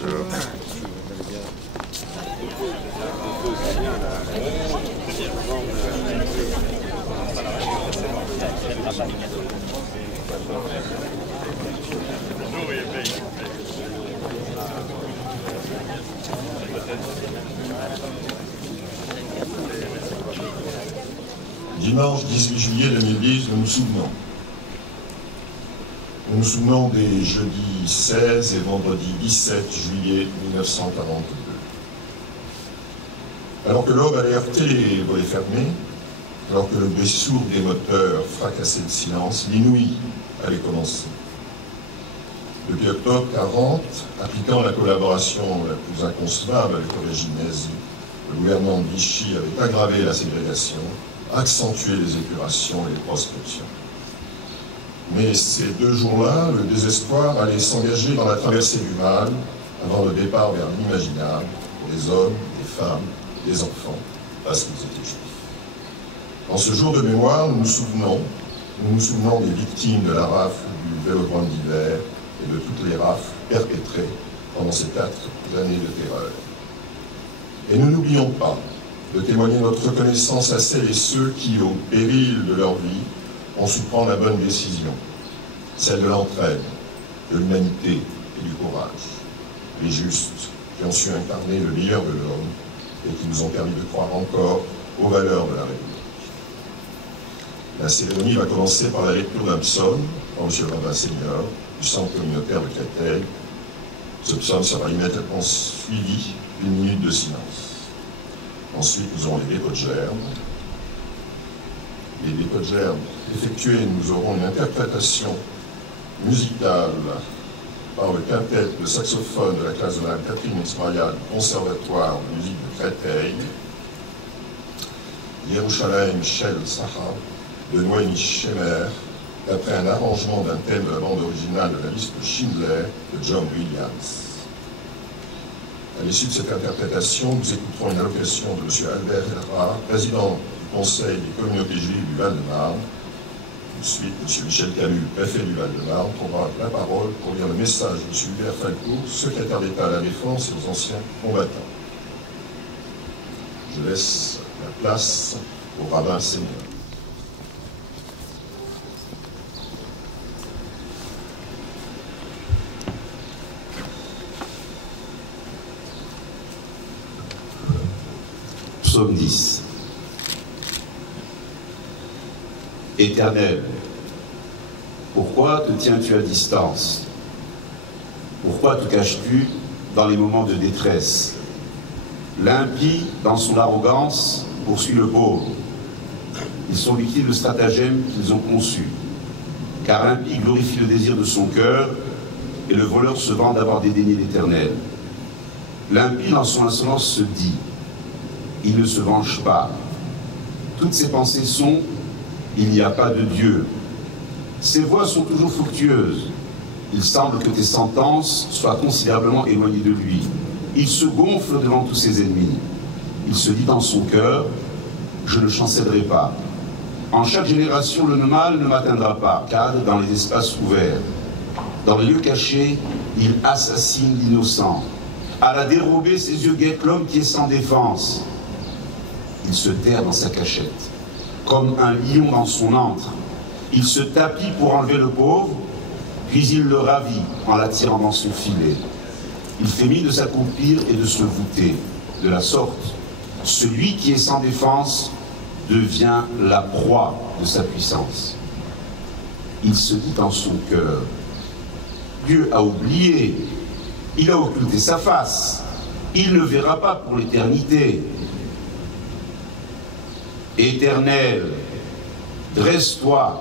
Bonjour. Dimanche 18 juillet 2010, nous nous souvenons. Nous nous souvenons des jeudis 16 et vendredi 17 juillet 1942. Alors que l'aube allait heurter les volets fermés, alors que le bruit sourd des moteurs fracassait le silence, l'inouï allait commencer. Depuis octobre 40, appliquant la collaboration la plus inconcevable avec le régime nazi, le gouvernement de Vichy avait aggravé la ségrégation, accentué les épurations et les proscriptions. Mais ces 2 jours-là, le désespoir allait s'engager dans la traversée du mal avant le départ vers l'imaginable pour les hommes, les femmes, les enfants, parce qu'ils étaient juifs. En ce jour de mémoire, nous nous souvenons des victimes de la rafle du Vélodrome d'hiver et de toutes les rafles perpétrées pendant ces 4 années de terreur. Et nous n'oublions pas de témoigner notre reconnaissance à celles et ceux qui, au péril de leur vie, ont su prendre la bonne décision, celle de l'entraide, de l'humanité et du courage. Les justes qui ont su incarner le meilleur de l'homme et qui nous ont permis de croire encore aux valeurs de la République. La cérémonie va commencer par la lecture d'un psaume par M. Rabbin Seigneur du Centre communautaire de Créteil. Ce psaume sera immédiatement suivi d'une minute de silence. Ensuite, nous aurons les dépôts de gerbes. Les dépôts de gerbes effectués, nous aurons une interprétation musicale par le quintet de saxophone de la classe de la Catherine Exmarial du Conservatoire de musique de Créteil, Yerushalayim Shel Sahar de Noémie Shemer, d'après un arrangement d'un thème de la bande originale de la liste de Schindler de John Williams. À l'issue de cette interprétation, nous écouterons une allocution de M. Albert Elra, président du Conseil des communautés juives du Val-de-Marne. Ensuite, M. Michel Camus, préfet du Val-de-Marne, prendra la parole pour lire le message de M. Hubert Falcourt, secrétaire d'État à la Défense et aux anciens combattants. Je laisse la place au rabbin Seigneur. Psaume 10. Éternel, pourquoi te tiens-tu à distance? Pourquoi te caches-tu dans les moments de détresse? L'impie, dans son arrogance, poursuit le pauvre. Ils sont victimes de stratagèmes qu'ils ont conçus. Car l'impie glorifie le désir de son cœur et le voleur se vante d'avoir dédaigné l'Éternel. L'impie, dans son insolence, se dit: il ne se venge pas. Toutes ses pensées sont: il n'y a pas de Dieu. Ses voix sont toujours fructueuses. Il semble que tes sentences soient considérablement éloignées de lui. Il se gonfle devant tous ses ennemis. Il se dit dans son cœur: je ne chancellerai pas. En chaque génération, le mal ne m'atteindra pas, cadre dans les espaces ouverts. Dans les lieux cachés, il assassine l'innocent. À la dérobée, ses yeux guettent l'homme qui est sans défense. Il se terre dans sa cachette, comme un lion dans son antre. Il se tapit pour enlever le pauvre, puis il le ravit en l'attirant dans son filet. Il fait mine de s'accroupir et de se voûter. De la sorte, celui qui est sans défense devient la proie de sa puissance. Il se dit en son cœur: Dieu a oublié, il a occulté sa face, il ne verra pas pour l'éternité. Éternel, dresse-toi.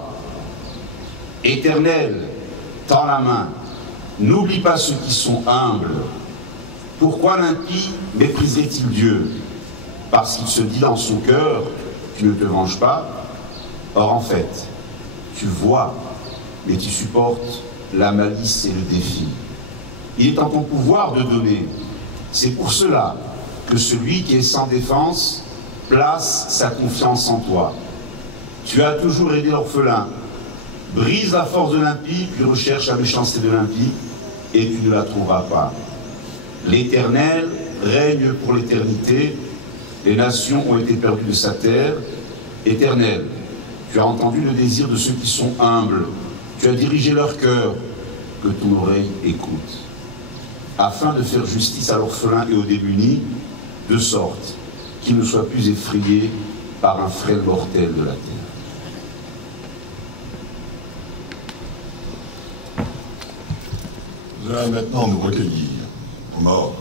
Éternel, tends la main. N'oublie pas ceux qui sont humbles. Pourquoi l'impie mépriserait-il Dieu? Parce qu'il se dit dans son cœur: tu ne te venges pas. Or en fait, tu vois, mais tu supportes la malice et le défi. Il est en ton pouvoir de donner. C'est pour cela que celui qui est sans défense place sa confiance en toi. Tu as toujours aidé l'orphelin. Brise la force de l'impie, puis recherche la méchanceté de l'impie, et tu ne la trouveras pas. L'Éternel règne pour l'éternité, les nations ont été perdues de sa terre. Éternel, tu as entendu le désir de ceux qui sont humbles, tu as dirigé leur cœur, que ton oreille écoute, afin de faire justice à l'orphelin et aux démunis, de sorte qu'ils ne soient plus effrayés par un frêle mortel de la terre. Nous allons maintenant nous recueillir aux morts.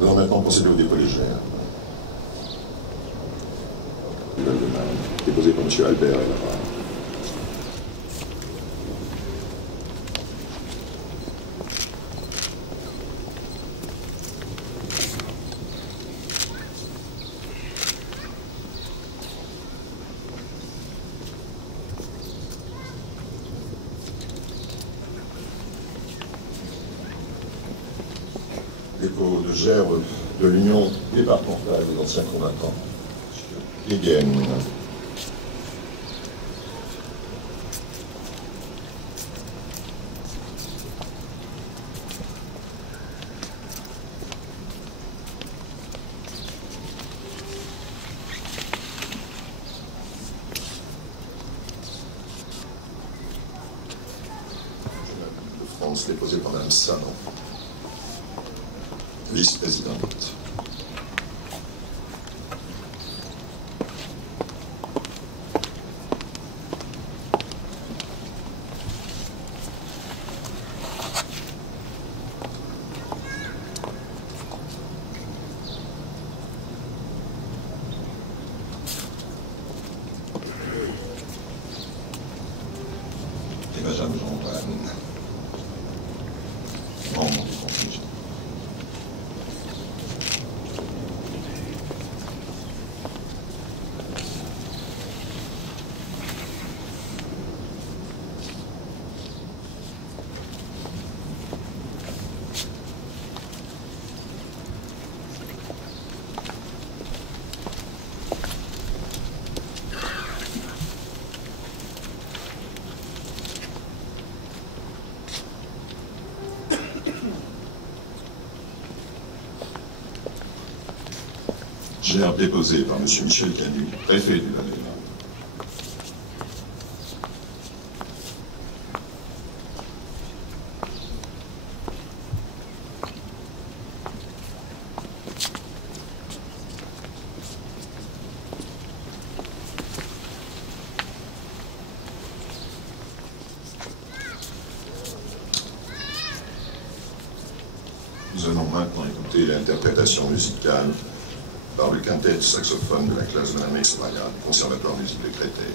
Nous allons maintenant procéder au dépôt légère. Déposé par M. Albert et Lara. Dépôt de gerbe de l'Union départementale des anciens combattants. Héguen. De France, déposé par Mme Sanon, vice-présidente. Et Benjamin Jean-Vannes, membre du contingent. Gerbe déposé par M. Michel Canu, préfet du Val-de-Marne. Nous allons maintenant écouter l'interprétation musicale par le quintet saxophone de la classe de la Mexmaya, Conservatoire musique de Créteil.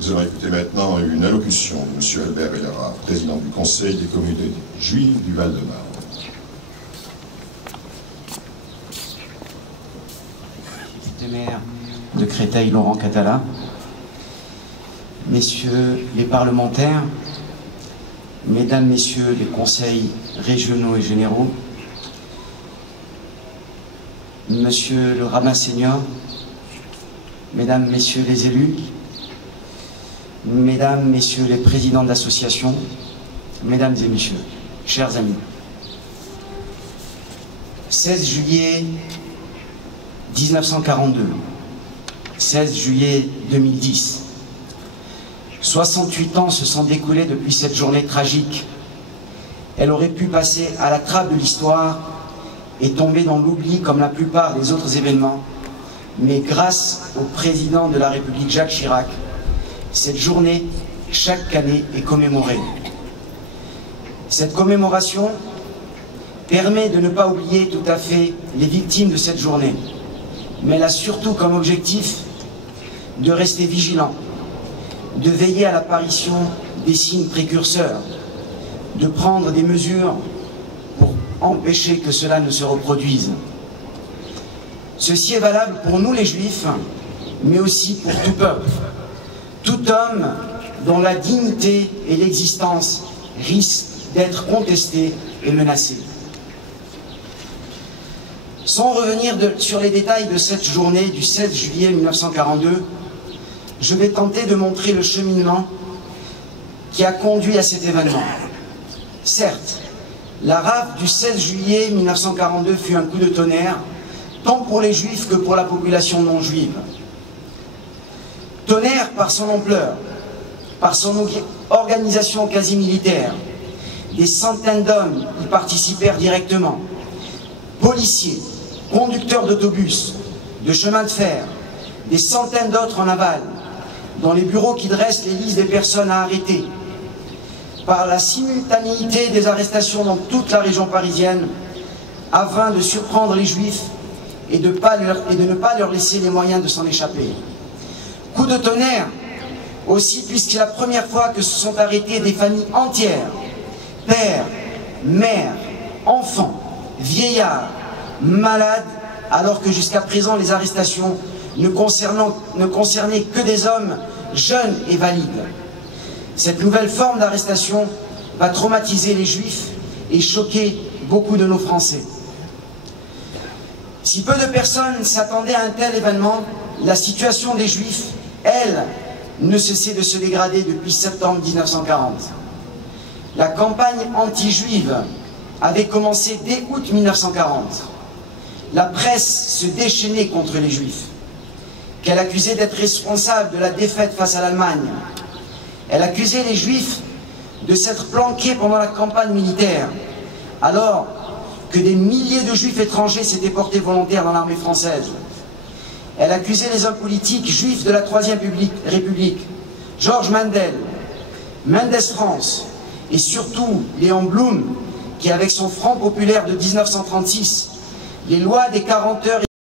Nous allons écouter maintenant une allocution de M. Albert Bellara, président du Conseil des communautés juives du Val-de-Marne. Maire de Créteil, Laurent Catala, messieurs les parlementaires, mesdames, messieurs les conseils régionaux et généraux, monsieur le rabbin senior, mesdames, messieurs les élus, mesdames, messieurs les présidents d'associations, mesdames et messieurs, chers amis. 16 juillet 1942, 16 juillet 2010. 68 ans se sont découlés depuis cette journée tragique. Elle aurait pu passer à la trappe de l'histoire et tomber dans l'oubli comme la plupart des autres événements. Mais grâce au président de la République Jacques Chirac, cette journée, chaque année, est commémorée. Cette commémoration permet de ne pas oublier tout à fait les victimes de cette journée. Mais elle a surtout comme objectif de rester vigilant, de veiller à l'apparition des signes précurseurs, de prendre des mesures pour empêcher que cela ne se reproduise. Ceci est valable pour nous les Juifs, mais aussi pour tout peuple, tout homme dont la dignité et l'existence risquent d'être contestées et menacées. Sans revenir sur les détails de cette journée du 16 juillet 1942, je vais tenter de montrer le cheminement qui a conduit à cet événement. Certes, la rafle du 16 juillet 1942 fut un coup de tonnerre, tant pour les Juifs que pour la population non juive. Tonnerre par son ampleur, par son organisation quasi militaire. Des centaines d'hommes y participèrent directement. Policiers, conducteurs d'autobus, de chemins de fer, des centaines d'autres en aval, dans les bureaux qui dressent les listes des personnes à arrêter. Par la simultanéité des arrestations dans toute la région parisienne, afin de surprendre les Juifs et de ne pas leur laisser les moyens de s'en échapper. Coup de tonnerre aussi, puisque c'est la première fois que se sont arrêtés des familles entières, pères, mères, enfants, vieillards, malades, alors que jusqu'à présent les arrestations ne concernaient que des hommes jeunes et valides. Cette nouvelle forme d'arrestation va traumatiser les Juifs et choquer beaucoup de nos Français. Si peu de personnes s'attendaient à un tel événement, la situation des Juifs, elle, ne cessait de se dégrader depuis septembre 1940. La campagne anti-juive avait commencé dès août 1940. La presse se déchaînait contre les Juifs, qu'elle accusait d'être responsables de la défaite face à l'Allemagne. Elle accusait les Juifs de s'être planqués pendant la campagne militaire, alors que des milliers de Juifs étrangers s'étaient portés volontaires dans l'armée française. Elle accusait les hommes politiques juifs de la Troisième République, Georges Mandel, Mendes France, et surtout Léon Blum, qui avec son Front populaire de 1936, les lois des 40 heures